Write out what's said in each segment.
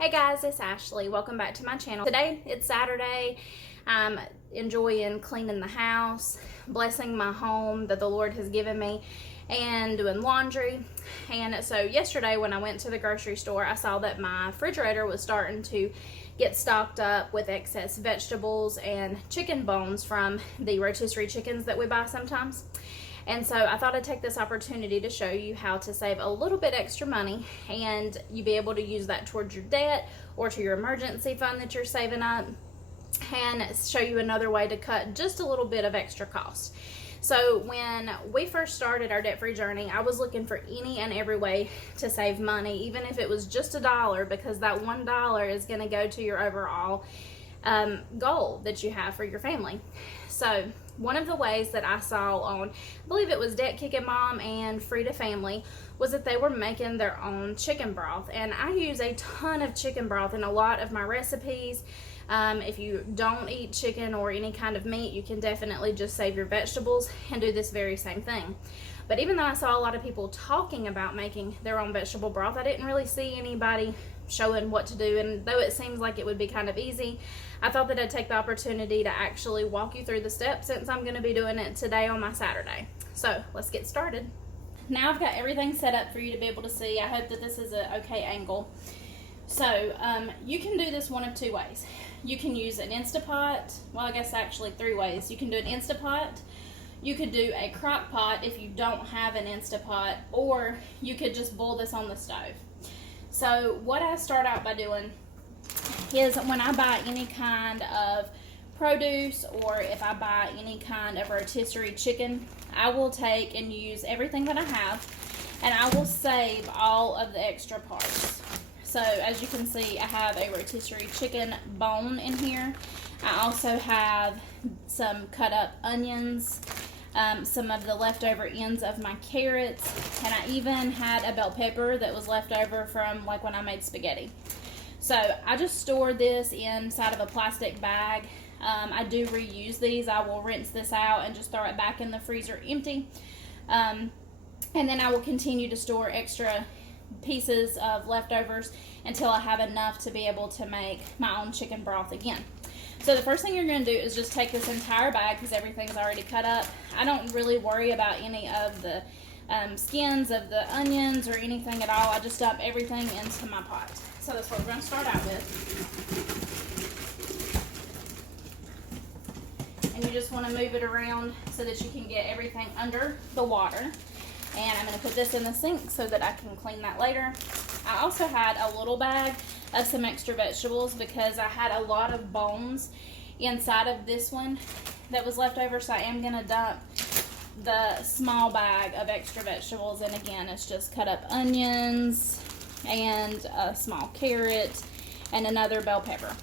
Hey guys, it's Ashley. Welcome back to my channel. Today, it's Saturday. I'm enjoying cleaning the house, blessing my home that the Lord has given me, and doing laundry. And so yesterday when I went to the grocery store, I saw that my refrigerator was starting to get stocked up with excess vegetables and chicken bones from the rotisserie chickens that we buy sometimes. And so I thought I'd take this opportunity to show you how to save a little bit extra money, and you be able to use that towards your debt or to your emergency fund that you're saving up, and show you another way to cut just a little bit of extra cost. So when we first started our debt-free journey, I was looking for any and every way to save money, even if it was just $1, because that $1 is going to go to your overall goal that you have for your family. So one of the ways that I saw on, I believe it was Debt Kicking Mom and Frida Family, was that they were making their own chicken broth. And I use a ton of chicken broth in a lot of my recipes. If you don't eat chicken or any kind of meat, you can definitely just save your vegetables and do this very same thing. But even though I saw a lot of people talking about making their own vegetable broth, I didn't really see anybody showing what to do. And though it seems like it would be kind of easy, I thought that I'd take the opportunity to actually walk you through the steps, since I'm going to be doing it today on my Saturday. So let's get started. Now I've got everything set up for you to be able to see. I hope that this is an okay angle. So you can do this one of two ways. You can use an Instapot. Well, I guess actually 3 ways. You can do an Instapot. You could do a crock pot if you don't have an Instapot, or you could just boil this on the stove. So what I start out by doing is, when I buy any kind of produce, or if I buy any kind of rotisserie chicken, I will take and use everything that I have, and I will save all of the extra parts. So as you can see, I have a rotisserie chicken bone in here. I also have some cut up onions, some of the leftover ends of my carrots, and I even had a bell pepper that was left over from like when I made spaghetti. So I just store this inside of a plastic bag. I do reuse these. I will rinse this out and just throw it back in the freezer empty. And then I will continue to store extra pieces of leftovers until I have enough to be able to make my own chicken broth again. So the first thing you're going to do is just take this entire bag, because everything's already cut up. I don't really worry about any of the skins of the onions or anything at all. I just dump everything into my pot. So that's what we're going to start out with. And you just want to move it around so that you can get everything under the water. And I'm going to put this in the sink so that I can clean that later. I also had a little bag of some extra vegetables, because I had a lot of bones inside of this one that was left over. So I am going to dump the small bag of extra vegetables. And again, it's just cut up onions and a small carrot and another bell pepper.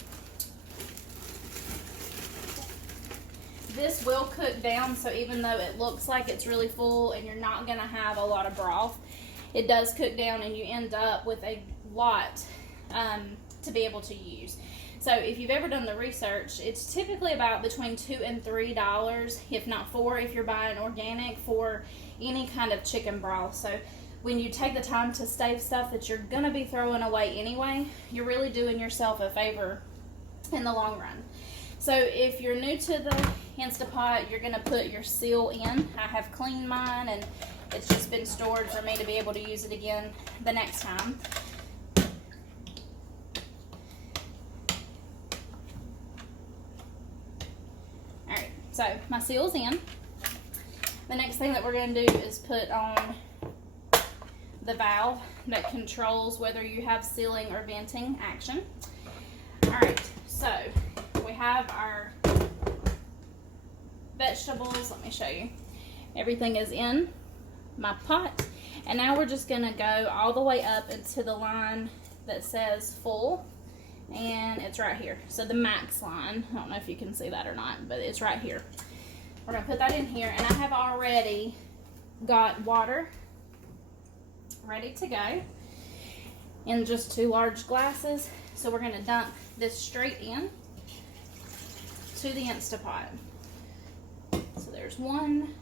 This will cook down, so even though it looks like it's really full and you're not going to have a lot of broth, it does cook down and you end up with a lot to be able to use. So if you've ever done the research, it's typically about between $2 and $3, if not $4, if you're buying organic, for any kind of chicken broth. So when you take the time to save stuff that you're going to be throwing away anyway, you're really doing yourself a favor in the long run. So if you're new to the Instapot, you're going to put your seal in. I have cleaned mine, and it's just been stored for me to be able to use it again the next time. Alright, so my seal's in. The next thing that we're going to do is put on the valve that controls whether you have sealing or venting action. Alright, so we have our vegetables. Let me show you. Everything is in my pot, and now we're just going to go all the way up into the line that says full, and it's right here. So the max line, I don't know if you can see that or not, but it's right here. We're going to put that in here, and I have already got water ready to go in just 2 large glasses. So we're going to dump this straight in to the Instapot. So there's one,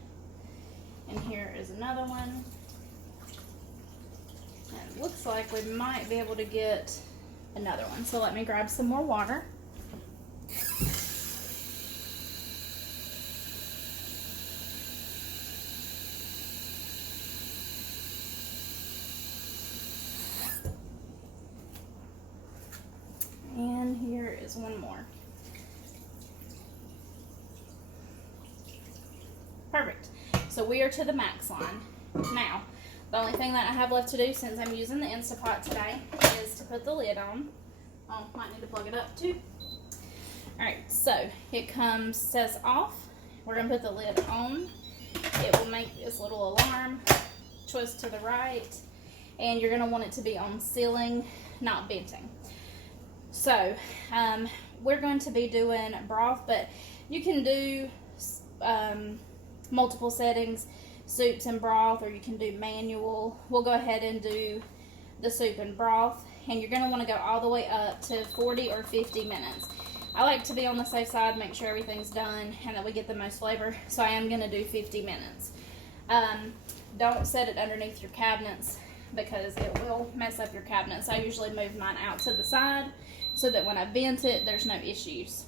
and here is another one. And it looks like we might be able to get another one. So let me grab some more water. And here is one more. Perfect. So we are to the max line. Now, the only thing that I have left to do since I'm using the Instapot today is to put the lid on. Oh, might need to plug it up too. Alright, so it says off. We're going to put the lid on. It will make this little alarm. Twist to the right. And you're going to want it to be on sealing, not venting. So, we're going to be doing broth, but you can do multiple settings, soups and broth, or you can do manual. We'll go ahead and do the soup and broth, and you're going to want to go all the way up to 40 or 50 minutes. I like to be on the safe side, make sure everything's done, and that we get the most flavor, so I am going to do 50 minutes. Don't set it underneath your cabinets because it will mess up your cabinets. I usually move mine out to the side so that when I vent it, there's no issues.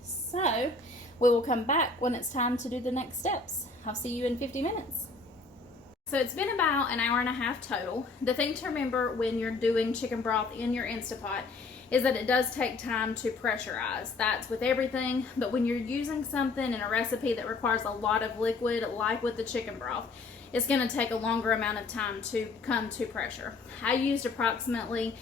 So, we will come back when it's time to do the next steps. I'll see you in 50 minutes. So it's been about an hour and a half total. The thing to remember when you're doing chicken broth in your Instapot is that it does take time to pressurize. That's with everything, but when you're using something in a recipe that requires a lot of liquid, like with the chicken broth, it's going to take a longer amount of time to come to pressure. I used approximately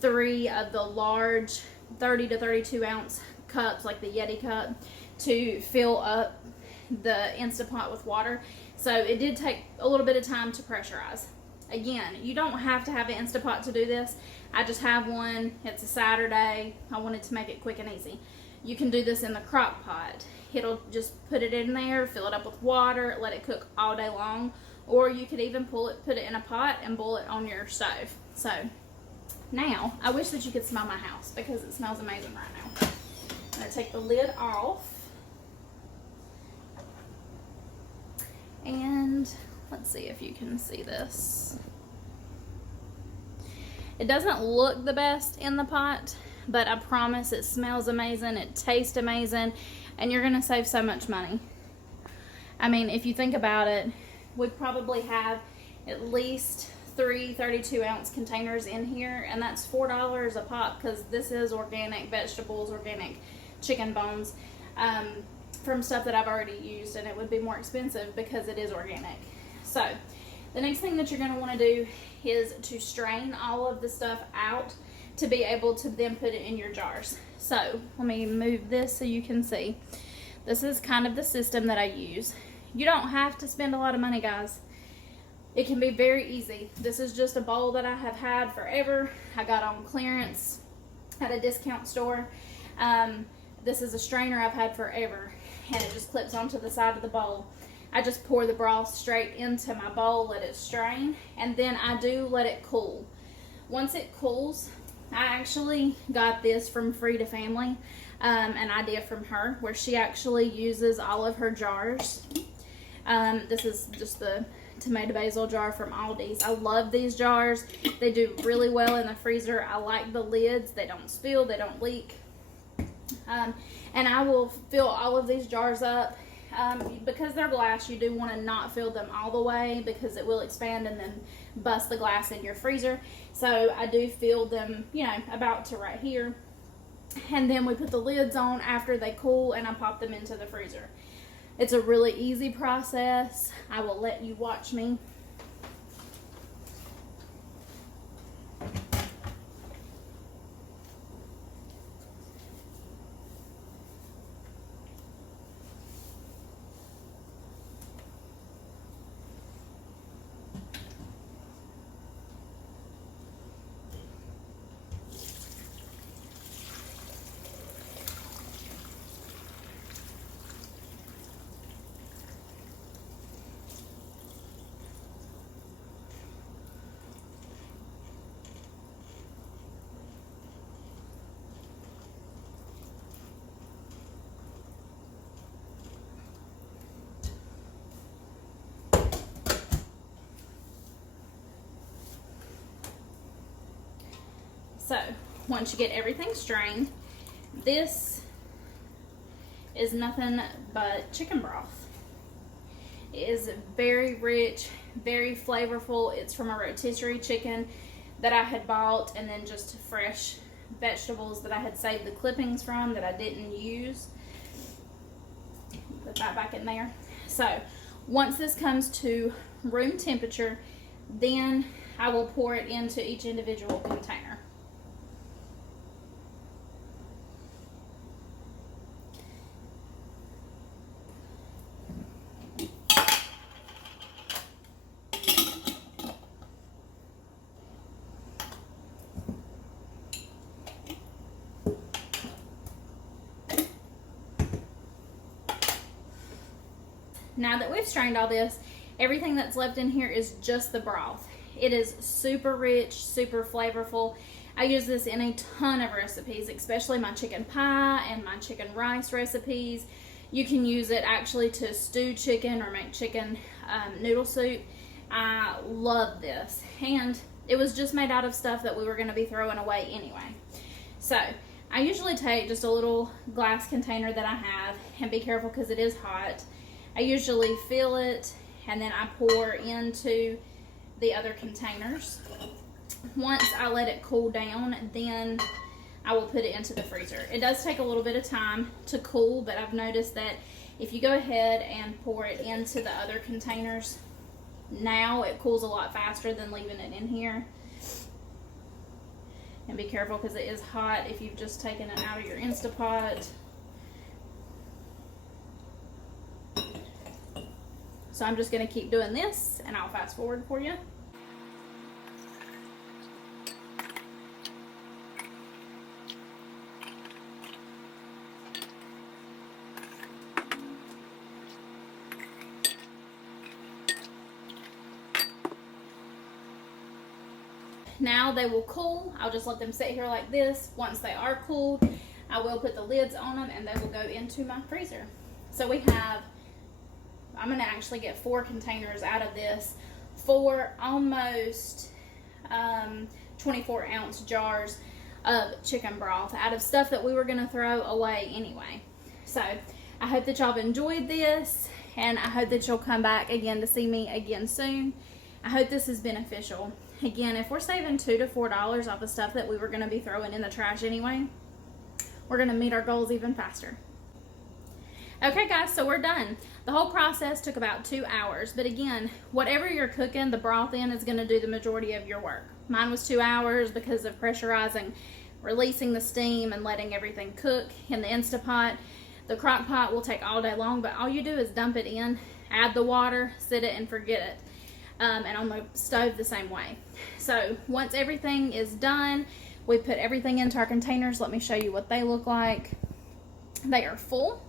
3 of the large 30 to 32 ounce cups, like the Yeti cup, to fill up the Instapot with water. So it did take a little bit of time to pressurize. Again, you don't have to have an Instapot to do this. I just have one. It's a Saturday. I wanted to make it quick and easy. You can do this in the crock pot. It'll just put it in there, fill it up with water, let it cook all day long. Or you could even put it in a pot and boil it on your stove. So now, I wish that you could smell my house because it smells amazing right now. I'm going to take the lid off. And let's see if you can see this. It doesn't look the best in the pot, but I promise it smells amazing, it tastes amazing, and you're going to save so much money. I mean, if you think about it, we probably have at least 3 32-ounce containers in here, and that's $4 a pop because this is organic vegetables, organic chicken bones, from stuff that I've already used, and it would be more expensive because it is organic. So the next thing that you're going to want to do is to strain all of the stuff out to be able to then put it in your jars. So let me move this so you can see. This is kind of the system that I use. You don't have to spend a lot of money, guys. It can be very easy. This is just a bowl that I have had forever. I got on clearance at a discount store. This is a strainer I've had forever, and it just clips onto the side of the bowl. I just pour the broth straight into my bowl, let it strain, and then I do let it cool. Once it cools, I actually got this from Free to Family, an idea from her, where she actually uses all of her jars. This is just the tomato basil jar from Aldi's. I love these jars. They do really well in the freezer. I like the lids. They don't spill, they don't leak. And I will fill all of these jars up. Because they're glass, you do want to not fill them all the way because it will expand and then bust the glass in your freezer. So I do fill them, you know, about to right here. And then we put the lids on after they cool, and I pop them into the freezer. It's a really easy process. I will let you watch me. So once you get everything strained, this is nothing but chicken broth. It is very rich, very flavorful. It's from a rotisserie chicken that I had bought, and then just fresh vegetables that I had saved the clippings from that I didn't use. Put that back in there. So once this comes to room temperature, then I will pour it into each individual container. Now that we've strained all this, everything that's left in here is just the broth. It is super rich, super flavorful. I use this in a ton of recipes, especially my chicken pie and my chicken rice recipes. You can use it actually to stew chicken or make chicken noodle soup. I love this. And it was just made out of stuff that we were going to be throwing away anyway. So I usually take just a little glass container that I have, and be careful because it is hot. I usually fill it and then I pour into the other containers. Once I let it cool down, then I will put it into the freezer. It does take a little bit of time to cool, but I've noticed that if you go ahead and pour it into the other containers, now it cools a lot faster than leaving it in here. And be careful because it is hot if you've just taken it out of your Instapot. So I'm just going to keep doing this, and I'll fast forward for you. Now they will cool. I'll just let them sit here like this. Once they are cooled, I will put the lids on them and they will go into my freezer. So we have, I'm going to actually get 4 containers out of this, 4 almost 24-ounce jars of chicken broth out of stuff that we were going to throw away anyway. So I hope that y'all have enjoyed this, and I hope that you'll come back again to see me again soon. I hope this is beneficial. Again, if we're saving $2 to $4 off the stuff that we were going to be throwing in the trash anyway, we're going to meet our goals even faster. Okay guys, so we're done. The whole process took about 2 hours, but again, whatever you're cooking the broth in is going to do the majority of your work. Mine was 2 hours because of pressurizing, releasing the steam, and letting everything cook in the Instapot. The crock pot will take all day long, but all you do is dump it in, add the water, sit it and forget it. And on the stove the same way. So once everything is done, we put everything into our containers. Let me show you what they look like. They are full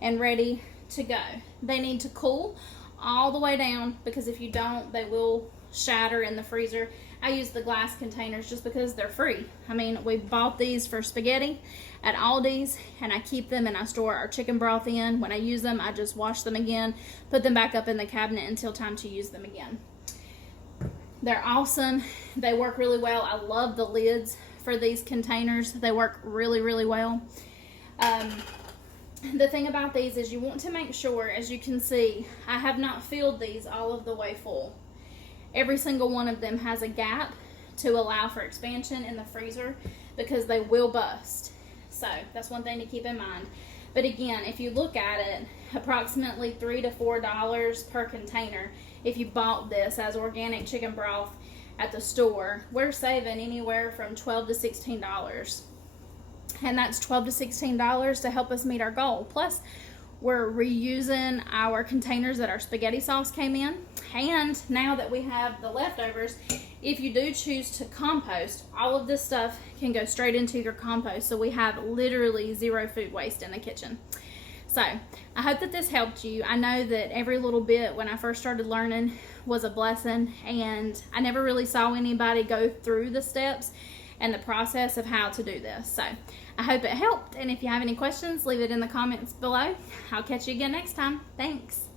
and ready to go. They need to cool all the way down, because if you don't, they will shatter in the freezer. I use the glass containers just because they're free. I mean, we bought these for spaghetti at Aldi's, and I keep them and I store our chicken broth in. When I use them, I just wash them again, put them back up in the cabinet until time to use them again. They're awesome. They work really well. I love the lids for these containers. They work really, really well. The thing about these is you want to make sure, as you can see, I have not filled these all of the way full. Every single one of them has a gap to allow for expansion in the freezer, because they will bust. So that's one thing to keep in mind. But again, if you look at it, approximately $3 to $4 per container. If you bought this as organic chicken broth at the store, we're saving anywhere from $12 to $16. And that's $12 to $16 to help us meet our goal. Plus, we're reusing our containers that our spaghetti sauce came in. And now that we have the leftovers, if you do choose to compost, all of this stuff can go straight into your compost. So we have literally 0 food waste in the kitchen. So I hope that this helped you. I know that every little bit when I first started learning was a blessing, and I never really saw anybody go through the steps and the process of how to do this. So I hope it helped, and if you have any questions, leave it in the comments below. I'll catch you again next time. Thanks.